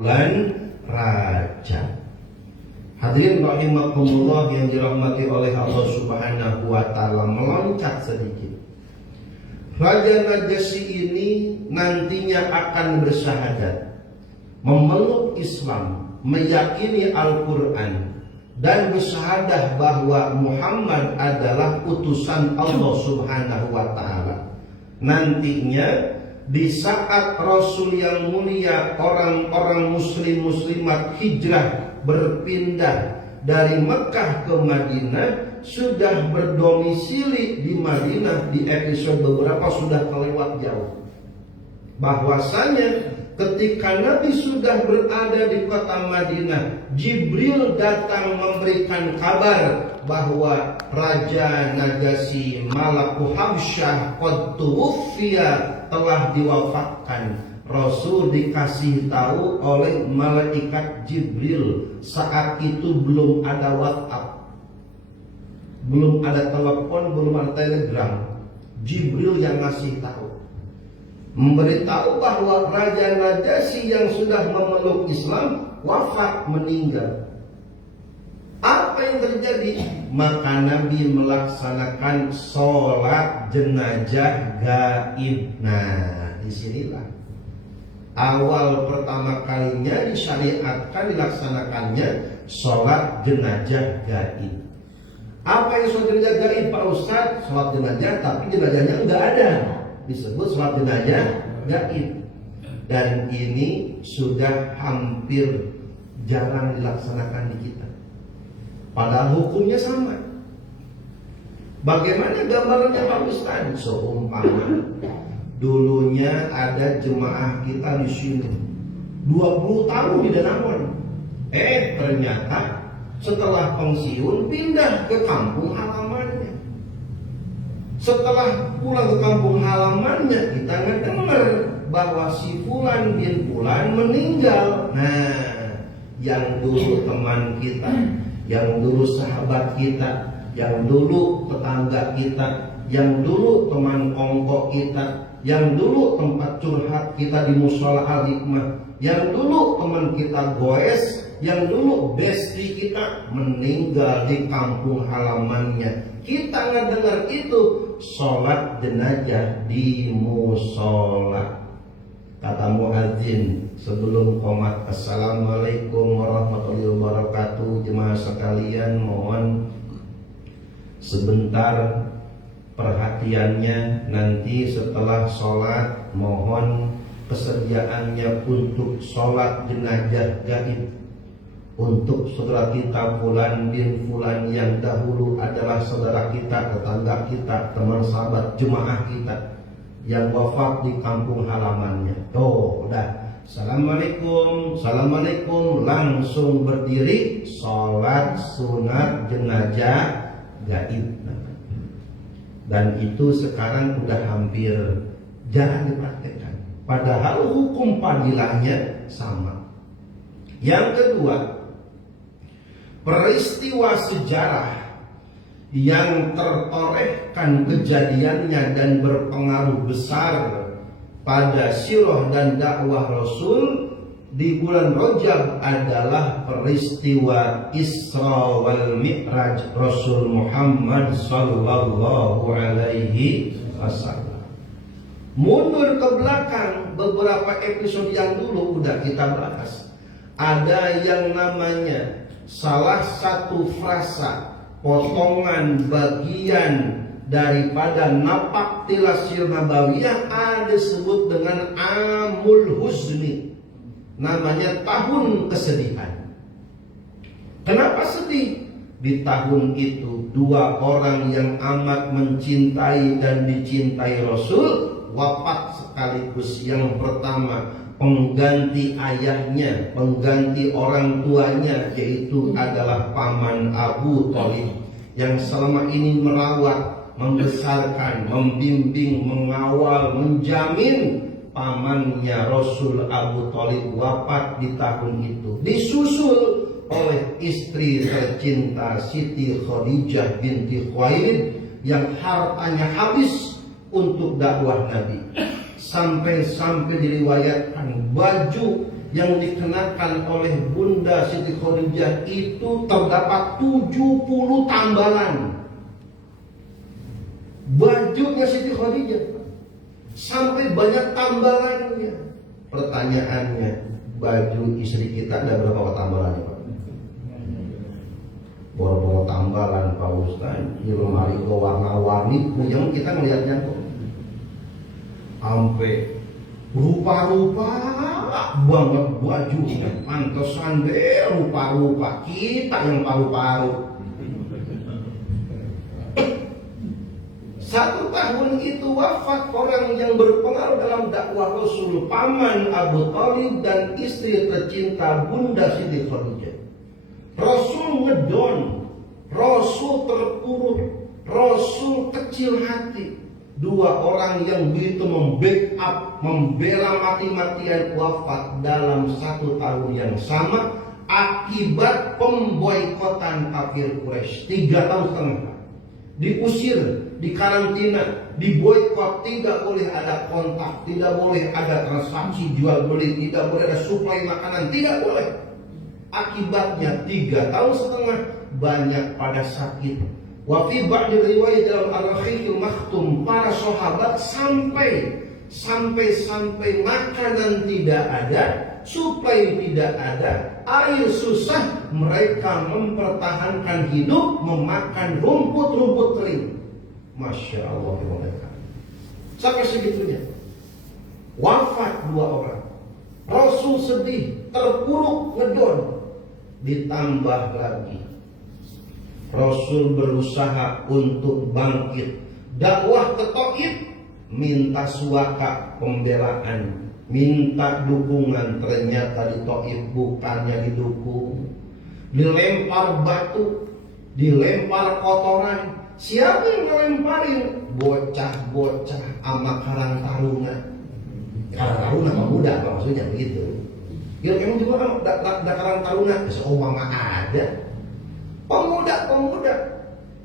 bulan Rajab. Hadirin rahimakumullah yang dirahmati oleh Allah Subhanahu wa taala, meloncat sedikit. Raja Najasyi ini nantinya akan bersyahadat, memeluk Islam, meyakini Al-Quran, dan bersyahadah bahwa Muhammad adalah utusan Allah Subhanahu wa taala. Nantinya di saat Rasul yang mulia, orang-orang muslim-muslimat hijrah berpindah dari Mekah ke Madinah, sudah berdomisili di Madinah. Di episode beberapa sudah kelewat jauh bahwasanya ketika Nabi sudah berada di kota Madinah, Jibril datang memberikan kabar bahwa Raja Najasyi Malaku Habsyah qad tuwfiya, telah diwafatkan. Rasul dikasih tahu oleh malaikat Jibril. Saat itu belum ada WhatsApp, belum ada telepon, belum ada telegram. Jibril yang ngasih tahu, memberitahu bahwa Raja Najasyi yang sudah memeluk Islam wafat, meninggal. Apa yang terjadi? Maka Nabi melaksanakan sholat jenazah gaib. Nah, disinilah awal pertama kalinya disyariatkan dilaksanakannya sholat jenazah gaib. Apa yang sholat jenazah gaib, Pak Ustadz? Sholat jenazah tapi jenazahnya enggak ada, disebut sholat jenazah gaib. Dan ini sudah hampir jarang dilaksanakan di kita, padahal hukumnya sama. Bagaimana gambarannya Pak Ustadz? Seumpama dulunya ada jemaah kita di sini 20 tahun di Danamon. Ternyata setelah pensiun pindah ke kampung halamannya. Setelah pulang ke kampung halamannya, kita ngedengar bahwa si Fulan bin Fulan meninggal. Nah, yang dulu teman kita, yang dulu sahabat kita, yang dulu tetangga kita, yang dulu teman kongko kita, yang dulu tempat curhat kita di Musola Al-Hikmah, yang dulu teman kita goes, yang dulu besti kita, meninggal di kampung halamannya. Kita ngedengar itu sholat jenazah di musola. Kata muadzin sebelum qomat, assalamualaikum warahmatullahi wabarakatuh. Jemaah sekalian, mohon sebentar perhatiannya. Nanti setelah sholat mohon kesediaannya untuk sholat jenazah gaib untuk saudara kita Fulan bin Fulan yang dahulu adalah saudara kita, tetangga kita, teman sahabat, jemaah kita yang wafat di kampung halamannya. Tuh udah, assalamualaikum, assalamualaikum, langsung berdiri sholat sunat jenazah gaib. Dan itu sekarang udah hampir jarang dipraktekkan, padahal hukum padilahnya sama. Yang kedua, peristiwa sejarah yang tertorehkan kejadiannya dan berpengaruh besar pada sirah dan dakwah Rasul di bulan Rajab adalah peristiwa Isra wal Mi'raj Rasul Muhammad sallallahu alaihi wasallam. Mundur ke belakang beberapa episode yang dulu udah kita bahas. Ada yang namanya salah satu frasa, potongan bagian daripada napak tilasir nabawiyah ada disebut dengan Amul Huzni, namanya tahun kesedihan. Kenapa sedih? Di tahun itu dua orang yang amat mencintai dan dicintai Rasul wafat sekaligus. Yang pertama pengganti ayahnya, pengganti orang tuanya, yaitu adalah paman Abu Thalib yang selama ini merawat, membesarkan, membimbing, mengawal, menjamin pamannya Rasul Abu Thalib wafat di tahun itu. Disusul oleh istri tercinta Siti Khadijah binti Khuwailid yang hartanya habis untuk dakwah Nabi. Sampai diriwayatkan baju yang dikenakan oleh Bunda Siti Khadijah itu terdapat 70 tambalan. Bajunya Siti Khadijah sampai banyak tambalannya. Pertanyaannya, baju istri kita ada berapa tambalannya, Pak? Bawa tambalan, Pak Ustaz. Di lemari warna-warni, puyeng kita ngeliatnya kok. Sampai rupa-rupa banget bajunya. Pantesan deh rupa-rupa, kita yang paru-paru. 1 tahun itu wafat orang yang berpengaruh dalam dakwah Rasul, paman Abu Thalib dan istri tercinta Bunda Siti Khadijah. Rasul ngedon, Rasul terpuruk, Rasul kecil hati. 2 orang yang begitu membackup, membela mati-matian wafat dalam 1 tahun yang sama akibat pemboikotan kafir Quraisy 3 tahun setengah. Diusir, dikarantina, diboikot, tidak boleh ada kontak, tidak boleh ada transaksi jual beli, tidak boleh ada suplai makanan, tidak boleh. Akibatnya 3 tahun setengah banyak pada sakit. Wa fi ba'di riwayat dalam Al-Rahiqul Maktum, para sahabat sampai makanan tidak ada, suplai tidak ada, air susah, mereka mempertahankan hidup memakan rumput-rumput kering. Masya Allah, mereka sampai segitunya. Wafat 2 orang, Rasul sedih, terpuruk, ngedon. Ditambah lagi Rasul berusaha untuk bangkit dakwah ke Taif, minta suaka pembelaan, minta dukungan. Ternyata di Taif bukannya didukung, dilempar batu, dilempar kotoran. Siapa yang ngelemparin? Bocah-bocah sama Karang Taruna. Karang Taruna pemuda, maksudnya begitu. Ya emang juga ada Karang Taruna, seumpama ada. Pemuda-pemuda,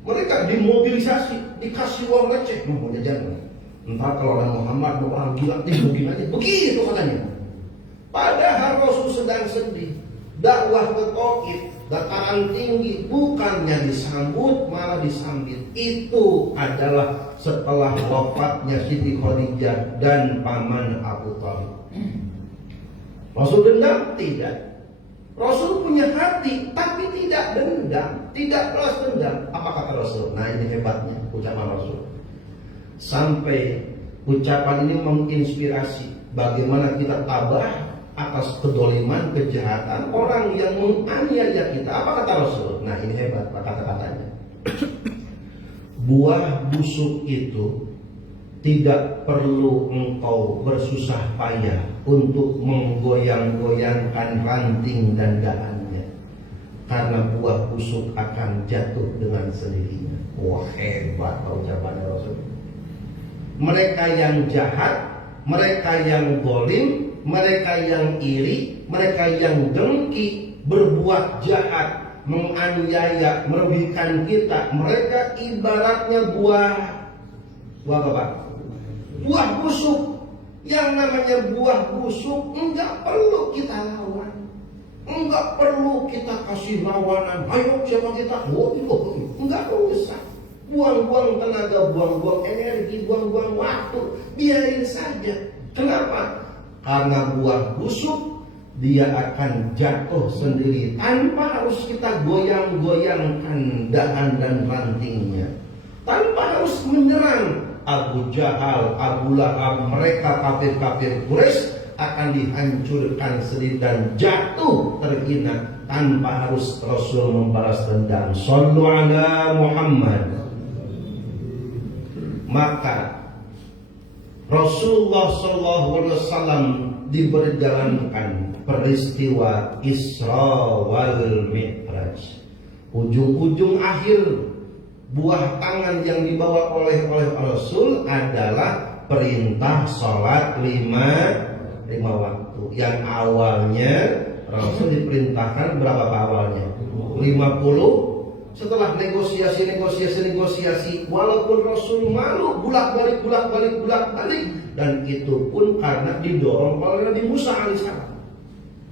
mereka dimobilisasi, dikasih uang receh, mau jajan. Entah kalau orang Muhammad, orang gila, mungkin aja. Begitu katanya. Padahal Rasul sedang sedih. Dakwah ke Taif, dataran tinggi, bukannya disambut, malah disambit. Itu adalah setelah wafatnya Siti Khadijah dan paman Abu Thalib. Rasul dendam? Tidak. Rasul punya hati, tapi tidak dendam, tidak balas dendam. Apa kata Rasul? Nah, ini hebatnya ucapan Rasul. Sampai ucapan ini menginspirasi bagaimana kita tabah atas kedoliman, kejahatan orang yang menganiaya kita. Apa kata Rasul? Nah, ini hebat kata-katanya. Buah busuk itu tidak perlu engkau bersusah payah untuk menggoyang-goyangkan ranting dan dahannya, karena buah busuk akan jatuh dengan sendirinya. Wah, hebat ucapan Rasul. Mereka yang jahat, mereka yang zalim, mereka yang iri, mereka yang dengki, berbuat jahat, menganiaya, merugikan kita, mereka ibaratnya buah apa Pak? Buah busuk. Yang namanya buah busuk enggak perlu kita lawan, enggak perlu kita kasih lawanan. Ayo siapa kita? Enggak usah. Buang-buang tenaga, buang-buang energi, buang-buang waktu, biarin saja. Kenapa? Karena buah busuk dia akan jatuh sendiri tanpa harus kita goyang-goyangkan dahan dan rantingnya, tanpa harus menyerang. Abu Jahal, Abu Lahab, mereka kafir-kafir Quraisy akan dihancurkan sendiri dan jatuh terhina tanpa harus Rasul membalas dendam. Shallu ala Muhammad. Maka Rasulullah SAW diberjalankan peristiwa Isra wal Mi'raj. Ujung-ujung akhir buah tangan yang dibawa oleh Rasul adalah perintah sholat lima waktu. Yang awalnya Rasul diperintahkan berapa awalnya? 50. Setelah negosiasi, walaupun Rasul malu bolak-balik, dan itu pun karena didorong oleh Nabi Musa alaihissalam.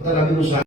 Kata Nabi Musa,